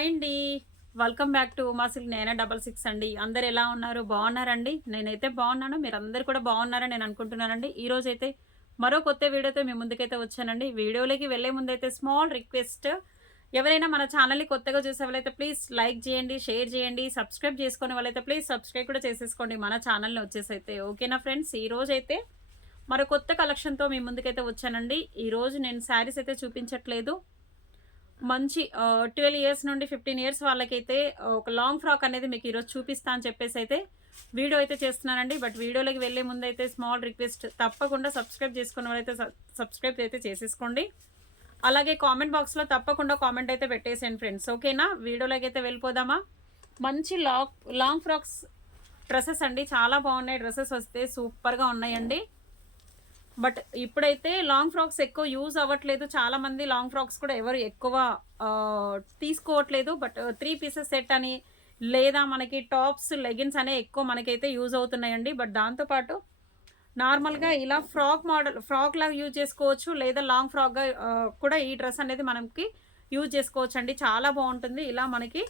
Hi అండి. Welcome back to మా నేనే డబల్ సిక్స్ అండి. అందరు ఎలా ఉన్నారు? బాగున్నారండి? నేనైతే బాగున్నాను. మీరు అందరు కూడా బాగున్నారని నేను అనుకుంటున్నానండి. ఈరోజు అయితే మరో కొత్త వీడియోతో మీ ముందుకైతే వచ్చానండి. వీడియోలోకి వెళ్ళే ముందు అయితే స్మాల్ రిక్వెస్ట్ ఎవరైనా మన ఛానల్ని కొత్తగా చూసే వాళ్ళైతే ప్లీజ్ లైక్ చేయండి షేర్ చేయండి సబ్స్క్రైబ్ చేసుకునే వాళ్ళైతే ప్లీజ్ సబ్స్క్రైబ్ కూడా చేసేసుకోండి. మన ఛానల్ని వచ్చేసైతే. ఓకేనా ఫ్రెండ్స్ ఈ అయితే మరో కొత్త కలెక్షన్తో మీ ముందుకైతే వచ్చానండి. ఈ రోజు నేను శారీస్ అయితే చూపించట్లేదు. మంచి ట్వెల్వ్ ఇయర్స్ నుండి ఫిఫ్టీన్ ఇయర్స్ వాళ్ళకైతే ఒక లాంగ్ ఫ్రాక్ అనేది మీకు ఈరోజు చూపిస్తా అని చెప్పేసి అయితే వీడియో అయితే చేస్తున్నానండి. బట్ వీడియోలోకి వెళ్ళే ముందు అయితే స్మాల్ రిక్వెస్ట్ తప్పకుండా సబ్స్క్రైబ్ చేసుకున్న వాళ్ళైతే సబ్స్క్రైబ్ అయితే చేసేసుకోండి. అలాగే కామెంట్ బాక్స్లో తప్పకుండా కామెంట్ అయితే పెట్టేసేయండి ఫ్రెండ్స్. ఓకేనా? వీడియోలోకి అయితే వెళ్ళిపోదామా? మంచి లాంగ్ లాంగ్ ఫ్రాక్స్ డ్రెస్సెస్ అండి. చాలా బాగున్నాయి. డ్రెస్సెస్ వస్తే సూపర్గా ఉన్నాయండి. బట్ ఇప్పుడైతే లాంగ్ ఫ్రాక్స్ ఎక్కువ యూజ్ అవ్వట్లేదు. చాలా మంది లాంగ్ ఫ్రాక్స్ కూడా ఎవరు ఎక్కువ తీసుకోవట్లేదు. బట్ త్రీ పీసెస్ సెట్ అని లేదా మనకి టాప్స్ లెగిన్స్ అనే ఎక్కువ మనకైతే యూజ్ అవుతున్నాయండి. బట్ దాంతోపాటు నార్మల్గా ఇలా ఫ్రాక్ మోడల్ ఫ్రాక్ లాగా యూజ్ చేసుకోవచ్చు. లేదా లాంగ్ ఫ్రాక్గా కూడా ఈ డ్రెస్ అనేది మనకి యూజ్ చేసుకోవచ్చు అండి చాలా బాగుంటుంది. ఇలా మనకి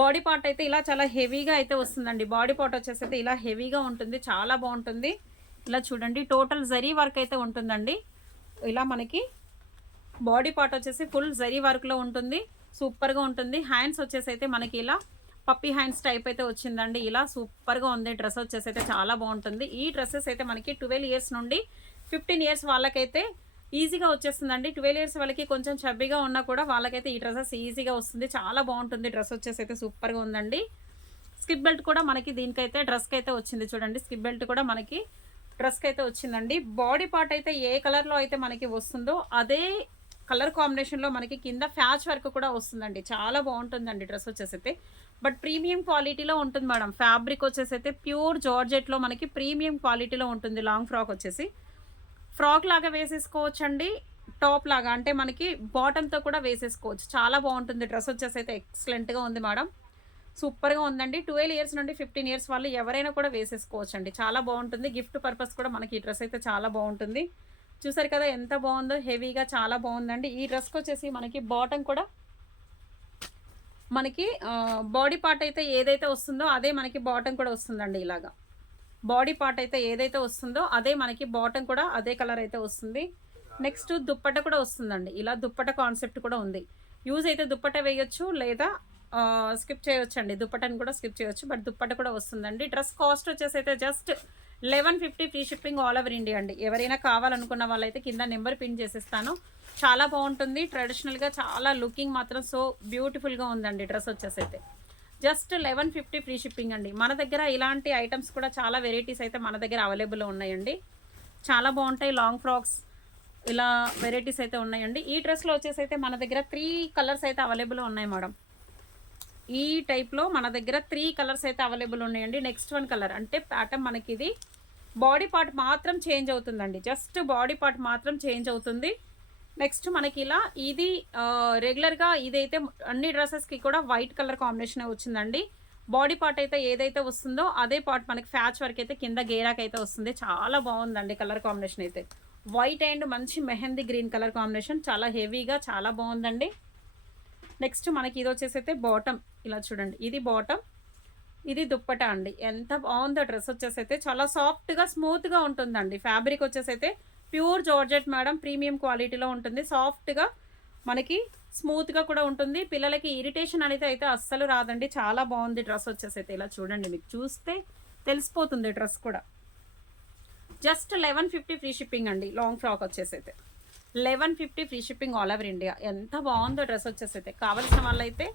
బాడీ పార్ట్ అయితే ఇలా చాలా హెవీగా అయితే వస్తుందండి. బాడీ పార్ట్ వచ్చేసి అయితే ఇలా హెవీగా ఉంటుంది. చాలా బాగుంటుంది. ఇలా చూడండి. టోటల్ జరీ వర్క్ అయితే ఉంటుందండి. ఇలా మనకి బాడీ పార్ట్ వచ్చేసి ఫుల్ జరీ వర్క్లో ఉంటుంది. సూపర్గా ఉంటుంది. హ్యాండ్స్ వచ్చేసి అయితే మనకి ఇలా పప్పీ హ్యాండ్స్ టైప్ అయితే వచ్చిందండి. ఇలా సూపర్గా ఉంది. డ్రెస్ వచ్చేసి అయితే చాలా బాగుంటుంది. ఈ డ్రెస్సెస్ అయితే మనకి ట్వెల్వ్ ఇయర్స్ నుండి ఫిఫ్టీన్ ఇయర్స్ వాళ్ళకైతే ఈజీగా వచ్చేస్తుందండి. ట్వెల్వ్ ఇయర్స్ వాళ్ళకి కొంచెం చబ్బీగా ఉన్నా కూడా వాళ్ళకైతే ఈ డ్రెస్సెస్ ఈజీగా వస్తుంది. చాలా బాగుంటుంది. డ్రెస్ వచ్చేసి అయితే సూపర్గా ఉందండి. స్కిప్ బెల్ట్ కూడా మనకి దీనికైతే డ్రెస్కి అయితే వచ్చింది చూడండి. స్కిప్ బెల్ట్ కూడా మనకి డ్రెస్కి అయితే వచ్చిందండి. బాడీ పార్ట్ అయితే ఏ కలర్లో అయితే మనకి వస్తుందో అదే కలర్ కాంబినేషన్లో మనకి కింద ఫ్యాచ్ వర్క్ కూడా వస్తుందండి. చాలా బాగుంటుందండి డ్రెస్ వచ్చేసి అయితే బట్ ప్రీమియం క్వాలిటీలో ఉంటుంది మేడం. ఫ్యాబ్రిక్ వచ్చేసి అయితే ప్యూర్ జార్జెట్లో మనకి ప్రీమియం క్వాలిటీలో ఉంటుంది లాంగ్ ఫ్రాక్ వచ్చేసి. ఫ్రాక్ లాగా వేసేసుకోవచ్చండి. టాప్ లాగా అంటే మనకి బాటంతో కూడా వేసేసుకోవచ్చు. చాలా బాగుంటుంది డ్రెస్ వచ్చేసి అయితే ఎక్సలెంట్గా ఉంది మేడం. సూపర్గా ఉందండి. ట్వెల్వ్ ఇయర్స్ నుండి ఫిఫ్టీన్ ఇయర్స్ వాళ్ళు ఎవరైనా కూడా వేసేసుకోవచ్చు అండి చాలా బాగుంటుంది. గిఫ్ట్ పర్పస్ కూడా మనకి ఈ డ్రెస్ అయితే చాలా బాగుంటుంది. చూసారు కదా ఎంత బాగుందో హెవీగా చాలా బాగుందండి. ఈ డ్రెస్కి వచ్చేసి మనకి బాటం కూడా మనకి బాడీ పార్ట్ అయితే ఏదైతే వస్తుందో అదే మనకి బాటం కూడా వస్తుందండి ఇలాగా. బాడీ పార్ట్ అయితే ఏదైతే వస్తుందో అదే మనకి బాటం కూడా అదే కలర్ అయితే వస్తుంది. నెక్స్ట్ దుప్పట కూడా వస్తుందండి. ఇలా దుప్పట కాన్సెప్ట్ కూడా ఉంది. యూజ్ అయితే దుప్పట వేయొచ్చు లేదా స్కిప్ చేయొచ్చండి. దుప్పటని కూడా స్కిప్ చేయొచ్చు. బట్ దుప్పట కూడా వస్తుందండి. డ్రెస్ కాస్ట్ వచ్చేసి అయితే just eleven fifty free shipping all over India అండి. ఎవరైనా కావాలనుకున్న వాళ్ళైతే కింద నెంబర్ పిన్ చేసేస్తాను. చాలా బాగుంటుంది. ట్రెడిషనల్గా చాలా లుకింగ్ మాత్రం సో బ్యూటిఫుల్గా ఉందండి డ్రెస్ వచ్చేసి అయితే. Just eleven fifty free shipping అండి. మన దగ్గర ఇలాంటి ఐటమ్స్ కూడా చాలా వెరైటీస్ అయితే మన దగ్గర అవైలబుల్ ఉన్నాయండి. చాలా బాగుంటాయి. లాంగ్ ఫ్రాక్స్ ఇలా వెరైటీస్ అయితే ఉన్నాయండి. ఈ డ్రెస్లో వచ్చేసి అయితే మన దగ్గర త్రీ కలర్స్ అయితే అవైలబుల్ ఉన్నాయి మేడం. ఈ టైప్లో మన దగ్గర త్రీ కలర్స్ అయితే అవైలబుల్ ఉన్నాయండి. నెక్స్ట్ వన్ కలర్ అంటే ప్యాటర్న్ మనకి ఇది బాడీ పార్ట్ మాత్రం చేంజ్ అవుతుందండి. జస్ట్ బాడీ పార్ట్ మాత్రం చేంజ్ అవుతుంది. నెక్స్ట్ మనకి ఇలా ఇది రెగ్యులర్గా ఇదైతే అన్ని డ్రెస్సెస్కి కూడా వైట్ కలర్ కాంబినేషన్ వచ్చిందండి. బాడీ పార్ట్ అయితే ఏదైతే వస్తుందో అదే పార్ట్ మనకి ఫ్యాచ్ వర్క్ అయితే కింద గేరాకి అయితే వస్తుంది. చాలా బాగుందండి కలర్ కాంబినేషన్ అయితే. వైట్ అండ్ మంచి మెహందీ గ్రీన్ కలర్ కాంబినేషన్ చాలా హెవీగా చాలా బాగుందండి. నెక్స్ట్ మనకి ఇది వచ్చేసి అయితే బాటమ్ ఇలా చూడండి. ఇది బాటమ్ ఇది దుప్పట అండి. ఎంత బాగుందో డ్రెస్ వచ్చేసి అయితే. చాలా సాఫ్ట్గా స్మూత్గా ఉంటుందండి. ఫ్యాబ్రిక్ వచ్చేసి అయితే ప్యూర్ జార్జెట్ మేడం ప్రీమియం క్వాలిటీలో ఉంటుంది. సాఫ్ట్గా మనకి స్మూత్గా కూడా ఉంటుంది. పిల్లలకి ఇరిటేషన్ అనేది అయితే అస్సలు రాదండి. చాలా బాగుంది డ్రెస్ వచ్చేసి అయితే. ఇలా చూడండి మీకు. చూస్తే తెలిసిపోతుంది డ్రెస్ కూడా. Just eleven fifty free shipping అండి. లాంగ్ ఫ్రాక్ వచ్చేసి అయితే. Eleven fifty free shipping all over India. ఎంత బాగుందో డ్రెస్ వచ్చేసి అయితే కావాల్సిన వాళ్ళైతే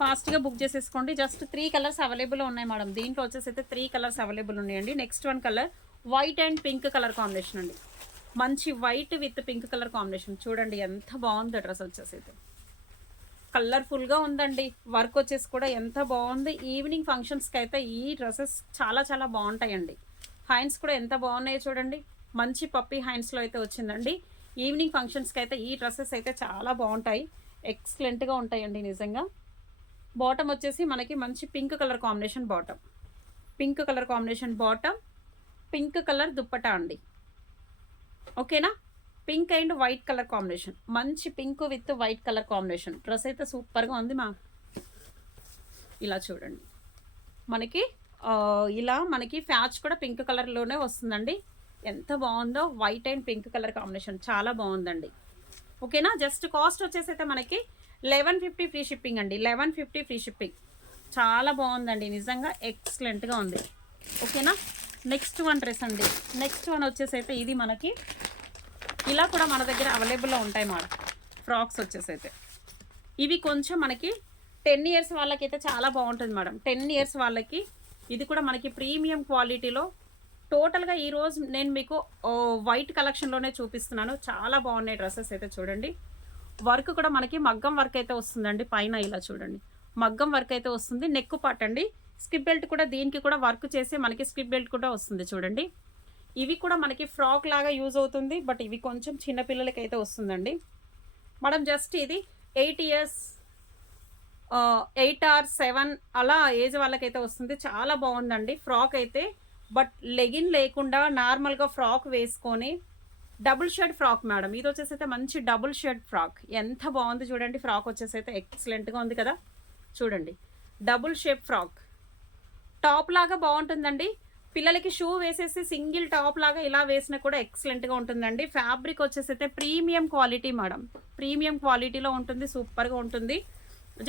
ఫాస్ట్గా బుక్ చేసేసుకోండి. జస్ట్ త్రీ కలర్స్ అవైలబుల్ ఉన్నాయి మేడం. దీంట్లో వచ్చేసి అయితే త్రీ కలర్స్ అవైలబుల్ ఉన్నాయండి. Next one colour white and pink colour combination అండి. మంచి white with pink colour combination. చూడండి ఎంత బాగుందో డ్రెస్ వచ్చేసి అయితే కలర్ఫుల్గా ఉందండి. వర్క్ వచ్చేసి కూడా ఎంత బాగుంది. ఈవినింగ్ ఫంక్షన్స్కి అయితే ఈ డ్రెస్సెస్ చాలా చాలా బాగుంటాయండి. హ్యాండ్స్ కూడా ఎంత బాగున్నాయో చూడండి. మంచి పప్పీ హ్యాండ్స్లో అయితే వచ్చిందండి. ఈవినింగ్ ఫంక్షన్స్కి అయితే ఈ డ్రెస్సెస్ అయితే చాలా బాగుంటాయి. ఎక్సలెంట్గా ఉంటాయండి నిజంగా. బాటమ్ వచ్చేసి మనకి మంచి pink colour combination bottom pink colour combination bottom pink colour dupatta అండి. ఓకేనా pink and white colour combination మంచి pink with white colour combination dress అయితే సూపర్గా ఉంది మా. ఇలా చూడండి. మనకి ఇలా మనకి ఫ్యాచ్ కూడా పింక్ కలర్లోనే వస్తుందండి. ఎంత బాగుందో white and pink colour combination చాలా బాగుందండి. ఓకేనా? జస్ట్ కాస్ట్ వచ్చేసి అయితే మనకి లెవెన్ ఫిఫ్టీ ఫ్రీ షిప్పింగ్ అండి. Eleven fifty free shipping. చాలా బాగుందండి. నిజంగా ఎక్సలెంట్గా ఉంది. ఓకేనా? నెక్స్ట్ వన్ డ్రెస్ అండి. నెక్స్ట్ వన్ వచ్చేసి అయితే ఇది మనకి ఇలా కూడా మన దగ్గర అవైలబుల్లో ఉంటాయి మేడం ఫ్రాక్స్ వచ్చేసి అయితే ఇవి కొంచెం మనకి టెన్ ఇయర్స్ వాళ్ళకైతే చాలా బాగుంటుంది మేడం. టెన్ ఇయర్స్ వాళ్ళకి ఇది కూడా మనకి ప్రీమియం క్వాలిటీలో టోటల్గా ఈరోజు నేను మీకు వైట్ కలెక్షన్లోనే చూపిస్తున్నాను. చాలా బాగున్నాయి డ్రెస్సెస్ అయితే చూడండి. వర్క్ కూడా మనకి మగ్గం వర్క్ అయితే వస్తుందండి. పైన ఇలా చూడండి. మగ్గం వర్క్ అయితే వస్తుంది. నెక్ పార్ట్ అండి. స్కిప్ బెల్ట్ కూడా దీనికి కూడా వర్క్ చేసి మనకి స్కిప్ బెల్ట్ కూడా వస్తుంది చూడండి. ఇవి కూడా మనకి ఫ్రాక్ లాగా యూజ్ అవుతుంది. బట్ ఇవి కొంచెం చిన్నపిల్లలకి అయితే వస్తుందండి. మేడం జస్ట్ ఇది eight years eight or seven అలా ఏజ్ వాళ్ళకైతే వస్తుంది. చాలా బాగుందండి. ఫ్రాక్ అయితే బట్ లెగిన్ లేకుండా నార్మల్గా ఫ్రాక్ వేసుకొని డబుల్ షర్ట్ ఫ్రాక్ మేడం. ఇది వచ్చేసి అయితే మంచి డబుల్ షర్ట్ ఫ్రాక్. ఎంత బాగుంది చూడండి ఫ్రాక్ వచ్చేసి అయితే ఎక్సలెంట్గా ఉంది కదా. చూడండి డబుల్ షేప్ ఫ్రాక్. టాప్ లాగా బాగుంటుందండి. పిల్లలకి షూ వేసేసి సింగిల్ టాప్ లాగా ఇలా వేసినా కూడా ఎక్సలెంట్గా ఉంటుందండి. ఫ్యాబ్రిక్ వచ్చేసి అయితే ప్రీమియం క్వాలిటీ మేడం. ప్రీమియం క్వాలిటీలో ఉంటుంది సూపర్గా ఉంటుంది.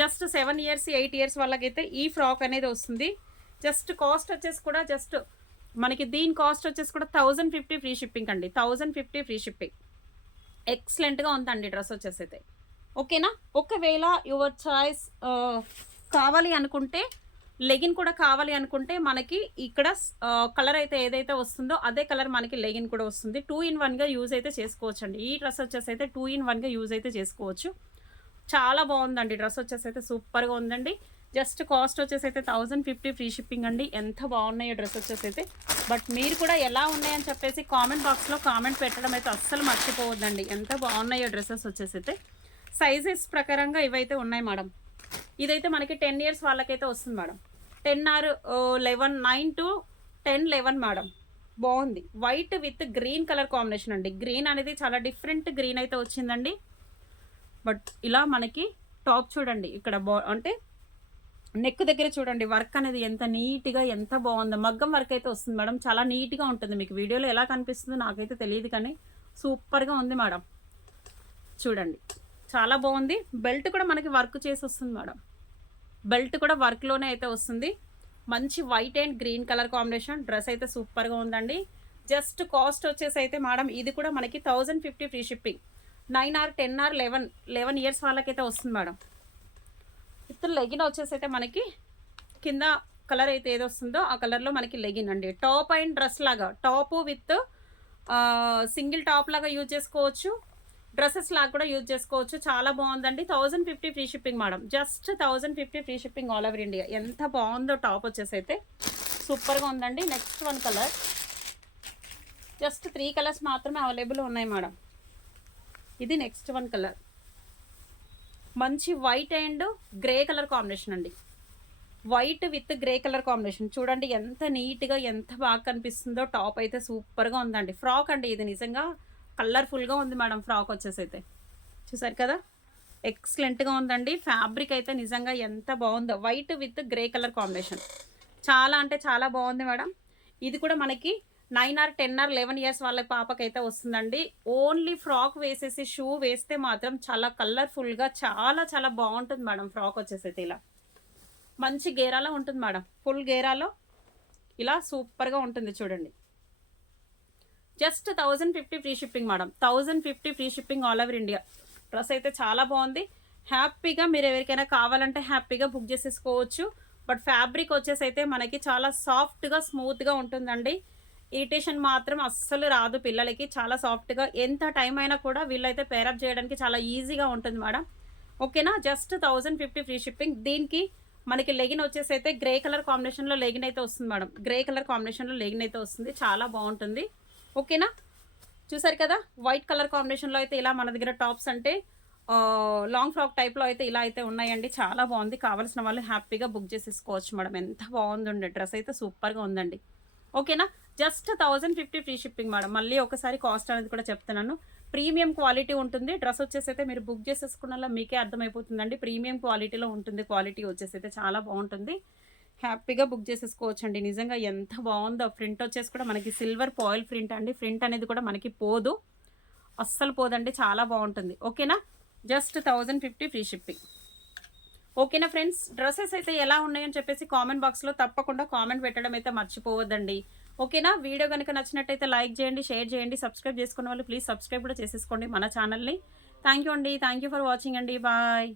Just seven years eight years వాళ్ళకైతే ఈ ఫ్రాక్ అనేది వస్తుంది. జస్ట్ కాస్ట్ వచ్చేసి కూడా జస్ట్ మనకి దీని కాస్ట్ వచ్చేసి కూడా థౌజండ్ ఫిఫ్టీ ఫ్రీ షిప్పింగ్ అండి. థౌజండ్ ఫిఫ్టీ ఫ్రీ షిప్పింగ్ ఎక్సలెంట్గా ఉందండి డ్రెస్ వచ్చేసి అయితే. ఓకేనా? ఒకవేళ యువర్ చాయిస్ కావాలి అనుకుంటే లెగిన్ కూడా కావాలి అనుకుంటే మనకి ఇక్కడ కలర్ అయితే ఏదైతే వస్తుందో అదే కలర్ మనకి లెగిన్ కూడా వస్తుంది. టూ ఇన్ వన్గా యూజ్ అయితే చేసుకోవచ్చు అండి ఈ డ్రెస్ వచ్చేసి అయితే టూ ఇన్ వన్గా యూజ్ అయితే చేసుకోవచ్చు. చాలా బాగుందండి డ్రెస్ వచ్చేసి అయితే. సూపర్గా ఉందండి. జస్ట్ కాస్ట్ వచ్చేసి అయితే థౌజండ్ ఫిఫ్టీ ఫ్రీ షిప్పింగ్ అండి. ఎంత బాగున్నాయో డ్రెస్ వచ్చేసి అయితే బట్ మీరు కూడా ఎలా ఉన్నాయని చెప్పేసి కామెంట్ బాక్స్లో కామెంట్ పెట్టడం అయితే అస్సలు మర్చిపోవద్దండి. ఎంత బాగున్నాయో డ్రెస్సెస్ వచ్చేసి అయితే సైజెస్ ప్రకారంగా ఇవైతే ఉన్నాయి మేడం. ఇదైతే మనకి టెన్ ఇయర్స్ వాళ్ళకైతే వస్తుంది madam. Ten or eleven nine to ten eleven madam. బాగుంది. White with green colour combination అండి. గ్రీన్ అనేది చాలా డిఫరెంట్ గ్రీన్ అయితే వచ్చిందండి. బట్ ఇలా మనకి టాప్ చూడండి. ఇక్కడ బా అంటే నెక్ దగ్గర చూడండి వర్క్ అనేది ఎంత నీట్గా ఎంత బాగుందో. మగ్గం వర్క్ అయితే వస్తుంది మేడం. చాలా నీట్గా ఉంటుంది మీకు. వీడియోలో ఎలా కనిపిస్తుందో నాకైతే తెలియదు కానీ సూపర్గా ఉంది మేడం. చూడండి. చాలా బాగుంది. బెల్ట్ కూడా మనకి వర్క్ చేసి వస్తుంది మేడం. బెల్ట్ కూడా వర్క్లోనే అయితే వస్తుంది. మంచి white and green colour combination. Dress అయితే సూపర్గా ఉందండి. జస్ట్ కాస్ట్ వచ్చేసి అయితే మేడం ఇది కూడా మనకి thousand fifty free shipping. Nine or ten or eleven eleven years వాళ్ళకైతే వస్తుంది మేడం. విత్ లెగిన్ వచ్చేసి అయితే మనకి కింద కలర్ అయితే ఏది వస్తుందో ఆ కలర్లో మనకి లెగిన్ అండి. టాప్ అండ్ డ్రెస్ లాగా టాప్ విత్ సింగిల్ టాప్ లాగా యూజ్ చేసుకోవచ్చు. డ్రెస్సెస్ లాగా కూడా యూజ్ చేసుకోవచ్చు. చాలా బాగుందండి. Thousand fifty free shipping madam. Just thousand fifty free shipping all over India. ఎంత బాగుందో టాప్ వచ్చేసి అయితే సూపర్గా ఉందండి. Next one colour. Just three colours మాత్రమే అవైలబుల్ ఉన్నాయి మేడం. ఇది నెక్స్ట్ వన్ కలర్. మంచి white and grey colour combination అండి. White with grey colour combination. చూడండి ఎంత నీట్గా ఎంత బాగా కనిపిస్తుందో. టాప్ అయితే సూపర్గా ఉందండి. ఫ్రాక్ అండి ఇది నిజంగా. కలర్ఫుల్గా ఉంది మేడం ఫ్రాక్ వచ్చేసి అయితే. చూసారు కదా? ఎక్సలెంట్గా ఉందండి. ఫ్యాబ్రిక్ అయితే నిజంగా ఎంత బాగుందో. White with grey colour combination. చాలా అంటే చాలా బాగుంది మేడం. ఇది కూడా మనకి nine or ten or eleven years వాళ్ళ పాపకైతే వస్తుందండి. ఓన్లీ ఫ్రాక్ వేసేసి షూ వేస్తే మాత్రం చాలా కలర్ఫుల్గా చాలా చాలా బాగుంటుంది మేడం ఫ్రాక్ వచ్చేసైతే ఇలా. మంచి గేరాలో ఉంటుంది మేడం. ఫుల్ గేరాలో ఇలా సూపర్గా ఉంటుంది చూడండి. Just thousand fifty free shipping madam. Thousand fifty free shipping all over India. Dress అయితే చాలా బాగుంది. హ్యాపీగా మీరు ఎవరికైనా కావాలంటే హ్యాపీగా బుక్ చేసేసుకోవచ్చు. బట్ ఫ్యాబ్రిక్ వచ్చేసి అయితే మనకి చాలా సాఫ్ట్గా స్మూత్గా ఉంటుందండి. ఇరిటేషన్ మాత్రం అస్సలు రాదు పిల్లలకి. చాలా సాఫ్ట్గా ఎంత టైం అయినా కూడా వీళ్ళైతే పేరప్ చేయడానికి చాలా ఈజీగా ఉంటుంది మేడం. ఓకేనా? Just thousand fifty free shipping. దీనికి మనకి లెగిన్ వచ్చేసి అయితే గ్రే కలర్ కాంబినేషన్లో లెగిన్ అయితే వస్తుంది మేడం. గ్రే కలర్ కాంబినేషన్లో లెగిన్ అయితే వస్తుంది. చాలా బాగుంటుంది. ఓకేనా? చూసారు కదా? వైట్ కలర్ కాంబినేషన్లో అయితే ఇలా మన దగ్గర టాప్స్ అంటే లాంగ్ ఫ్రాక్ టైప్లో అయితే ఇలా అయితే ఉన్నాయండి. చాలా బాగుంది. కావాల్సిన వాళ్ళు హ్యాపీగా బుక్ చేసేసుకోవచ్చు మేడం. ఎంత బాగుందండి డ్రెస్ అయితే. సూపర్గా ఉందండి. ఓకేనా? Just thousand fifty free shipping madam. మళ్ళీ ఒకసారి కాస్ట్ అనేది కూడా చెప్తున్నాను. ప్రీమియం క్వాలిటీ ఉంటుంది. డ్రెస్ వచ్చేసి అయితే మీరు బుక్ చేసేసుకున్నలా మీకే అర్థమైపోతుందండి. ప్రీమియం క్వాలిటీలో ఉంటుంది. క్వాలిటీ వచ్చేసి అయితే చాలా బాగుంటుంది. హ్యాపీగా బుక్ చేసేసుకోవచ్చు అండి నిజంగా ఎంత బాగుందో. ప్రింట్ వచ్చేసి కూడా మనకి సిల్వర్ పాయిల్ ప్రింట్ అండి. ప్రింట్ అనేది కూడా మనకి పోదు. అస్సలు పోదండి. చాలా బాగుంటుంది. ఓకేనా? Just thousand fifty free shipping. ఓకేనా ఫ్రెండ్స్? డ్రెస్సెస్ అయితే ఎలా ఉన్నాయని చెప్పేసి కామెంట్ బాక్స్లో తప్పకుండా కామెంట్ పెట్టడం అయితే మర్చిపోవద్దండి. ఓకేనా? వీడియో కనుక నచ్చినట్టయితే లైక్ చేయండి షేర్ చేయండి సబ్స్క్రైబ్ చేసుకున్న వాళ్ళు ప్లీజ్ సబ్స్క్రైబ్ కూడా చేసేసుకోండి మన ఛానల్ని. థ్యాంక్ యూ అండి. థ్యాంక్ యూ ఫర్ వాచింగ్ అండి. బాయ్.